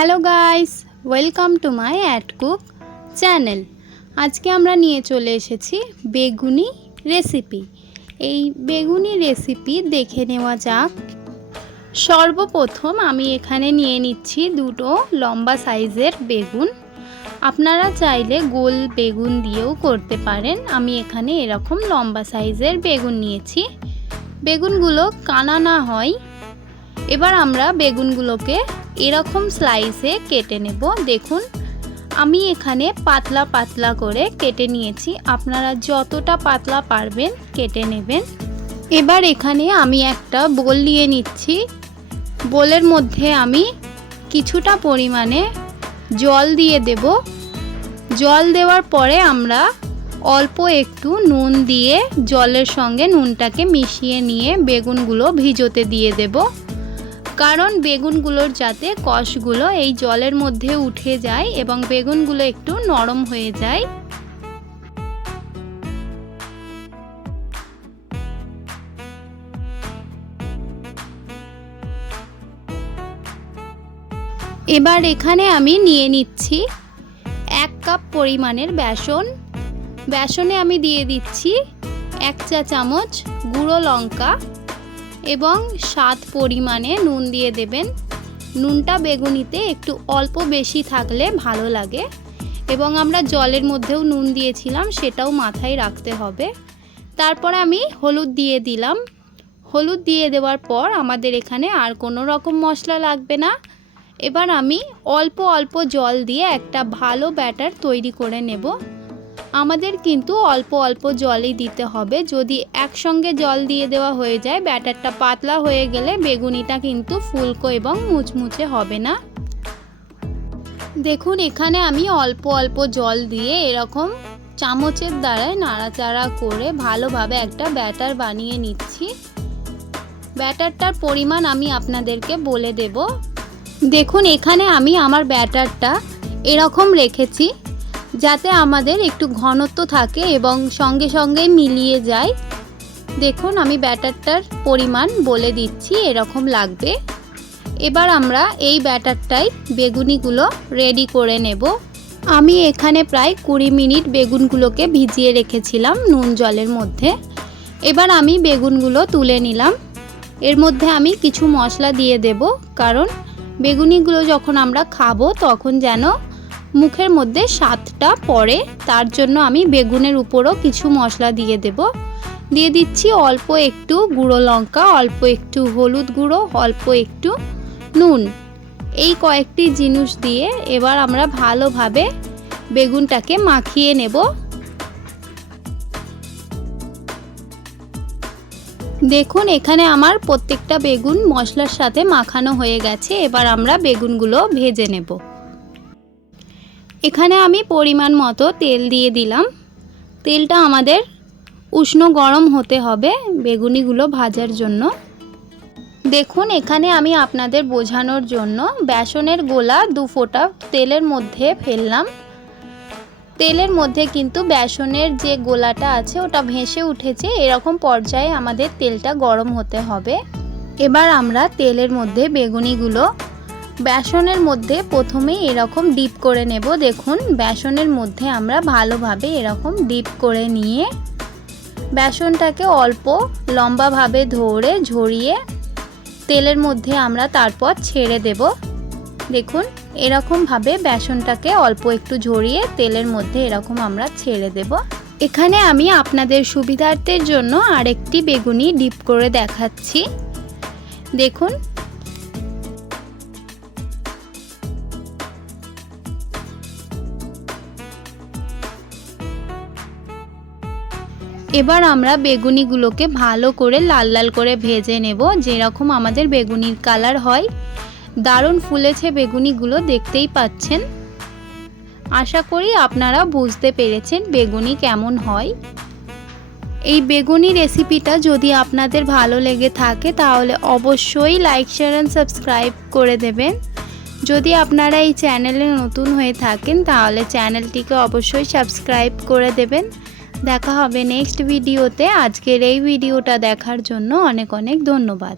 Hello guys, welcome to my at cook channel. আজকে আমরা নিয়ে চলে এসেছি বেগুনি রেসিপি। এই বেগুনি রেসিপি দেখে নেওয়া যাক। সর্বপ্রথম আমি এখানে নিয়ে নিচ্ছি দুটো লম্বা সাইজের বেগুন। আপনারা চাইলে গোল বেগুন দিয়েও করতে পারেন। আমি এখানে এরকম লম্বা সাইজের বেগুন নিয়েছি। বেগুনগুলো কানা না হয়। এবার আমরা বেগুনগুলোকে এরকম স্লাইসে কেটে নেব। দেখুন আমি এখানে পাতলা পাতলা করে কেটে নিয়েছি। আপনারা যতটা পাতলা পারবেন কেটে নেবেন। এবার এখানে আমি একটা বোল নিয়ে নিচ্ছি। বোলের মধ্যে আমি কিছুটা পরিমাণে জল দিয়ে দেব। জল দেওয়ার পরে আমরা অল্প একটু নুন দিয়ে জলের সঙ্গে নুনটাকে মিশিয়ে নিয়ে বেগুনগুলো ভিজোতে দিয়ে দেব, কারণ বেগুনগুলোর যাতে কষগুলো এই জলের মধ্যে উঠে যায় এবং বেগুনগুলো একটু নরম হয়ে যায়। এবার এখানে আমি নিয়ে নিচ্ছি 1 কাপ পরিমাণের বেসন। বেসনে আমি দিয়ে দিচ্ছি 1 চা চামচ গুঁড়ো লঙ্কা এবং স্বাদ পরিমাণে নুন দিয়ে দেবেন। নুনটা বেগুনিতে একটু অল্প বেশি থাকলে ভালো লাগে এবং আমরা জলের মধ্যেও নুন দিয়েছিলাম, সেটাও মাথায় রাখতে হবে। তারপরে আমি হলুদ দিয়ে দিলাম। হলুদ দিয়ে দেওয়ার পর আমাদের এখানে আর কোনো রকম মশলা লাগবে না। এবার আমি অল্প অল্প জল দিয়ে একটা ভালো ব্যাটার তৈরি করে নেব। আমাদের কিন্তু অল্প অল্প জলই দিতে হবে। যদি একসঙ্গে জল দিয়ে দেওয়া হয়ে যায়, ব্যাটারটা পাতলা হয়ে গেলে বেগুনিটা কিন্তু ফুলকো এবং মুচমুচে হবে না। দেখুন এখানে আমি অল্প অল্প জল দিয়ে এরকম চামচের দ্বারাই নাড়াচাড়া করে ভালোভাবে একটা ব্যাটার বানিয়ে নিচ্ছি। ব্যাটারটার পরিমাণ আমি আপনাদেরকে বলে দেব। দেখুন এখানে আমি আমার ব্যাটারটা এরকম রেখেছি যাতে আমাদের একটু ঘনত্ব থাকে এবং সঙ্গে সঙ্গে মিলিয়ে যায়। দেখুন আমি ব্যাটারটার পরিমাণ বলে দিচ্ছি, এরকম লাগবে। এবার আমরা এই ব্যাটারটাই বেগুনিগুলো রেডি করে নেব। আমি এখানে প্রায় 20 মিনিট বেগুনগুলোকে ভিজিয়ে রেখেছিলাম নুন জলের মধ্যে। এবার আমি বেগুনগুলো তুলে নিলাম। এর মধ্যে আমি কিছু মশলা দিয়ে দেব, কারণ বেগুনিগুলো যখন আমরা খাবো তখন যেন মুখের মধ্যে স্বাদটা পড়ে, তার জন্য আমি বেগুনের উপরও কিছু মশলা দিয়ে দেব। দিয়ে দিচ্ছি অল্প একটু গুঁড়ো লঙ্কা, অল্প একটু হলুদ গুঁড়ো, অল্প একটু নুন। এই কয়েকটি জিনিস দিয়ে এবার আমরা ভালোভাবে বেগুনটাকে মাখিয়ে নেব। দেখুন এখানে আমার প্রত্যেকটা বেগুন মশলার সাথে মাখানো হয়ে গেছে। এবার আমরা বেগুনগুলো ভেজে নেব। এখানে আমি পরিমাণ মতো তেল দিয়ে দিলাম। তেলটা আমাদের উষ্ণ গরম হতে হবে বেগুনিগুলো ভাজার জন্য। দেখুন এখানে আমি আপনাদের বোঝানোর জন্য বেসনের গোলা 2 ফোঁটা তেলের মধ্যে ফেললাম। তেলের মধ্যে কিন্তু বেসনের যে গোলাটা আছে ওটা ভেসে উঠেছে। এরকম পর্যায়ে আমাদের তেলটা গরম হতে হবে। এবার আমরা তেলের মধ্যে বেগুনিগুলো বেসনের মধ্যে প্রথমেই এরকম ডিপ করে নেব। দেখুন বেসনের মধ্যে আমরা ভালোভাবে এরকম ডিপ করে নিয়ে বেসনটাকে অল্প লম্বাভাবে ধরে ঝরিয়ে তেলের মধ্যে আমরা তারপর ছেড়ে দেব। দেখুন এরকমভাবে বেসনটাকে অল্প একটু ঝরিয়ে তেলের মধ্যে এরকম আমরা ছেড়ে দেব। এখানে আমি আপনাদের সুবিধার্থের জন্য আরেকটি বেগুনি ডিপ করে দেখাচ্ছি। দেখুন এবার আমরা বেগুনিগুলোকে ভালো করে লাল লাল করে ভেজে নেব, যেরকম আমাদের বেগুনির কালার হয়। দারুণ ফুলেছে বেগুনিগুলো, দেখতেই পাচ্ছেন। আশা করি আপনারা বুঝতে পেরেছেন বেগুনি কেমন হয়। এই বেগুনি রেসিপিটা যদি আপনাদের ভালো লেগে থাকে তাহলে অবশ্যই লাইক, শেয়ার অ্যান্ড সাবস্ক্রাইব করে দেবেন। যদি আপনারা এই চ্যানেলে নতুন হয়ে থাকেন তাহলে চ্যানেলটিকে অবশ্যই সাবস্ক্রাইব করে দেবেন। দেখা হবে নেক্সট ভিডিওতে। আজকের এই ভিডিওটা দেখার জন্য অনেক অনেক ধন্যবাদ।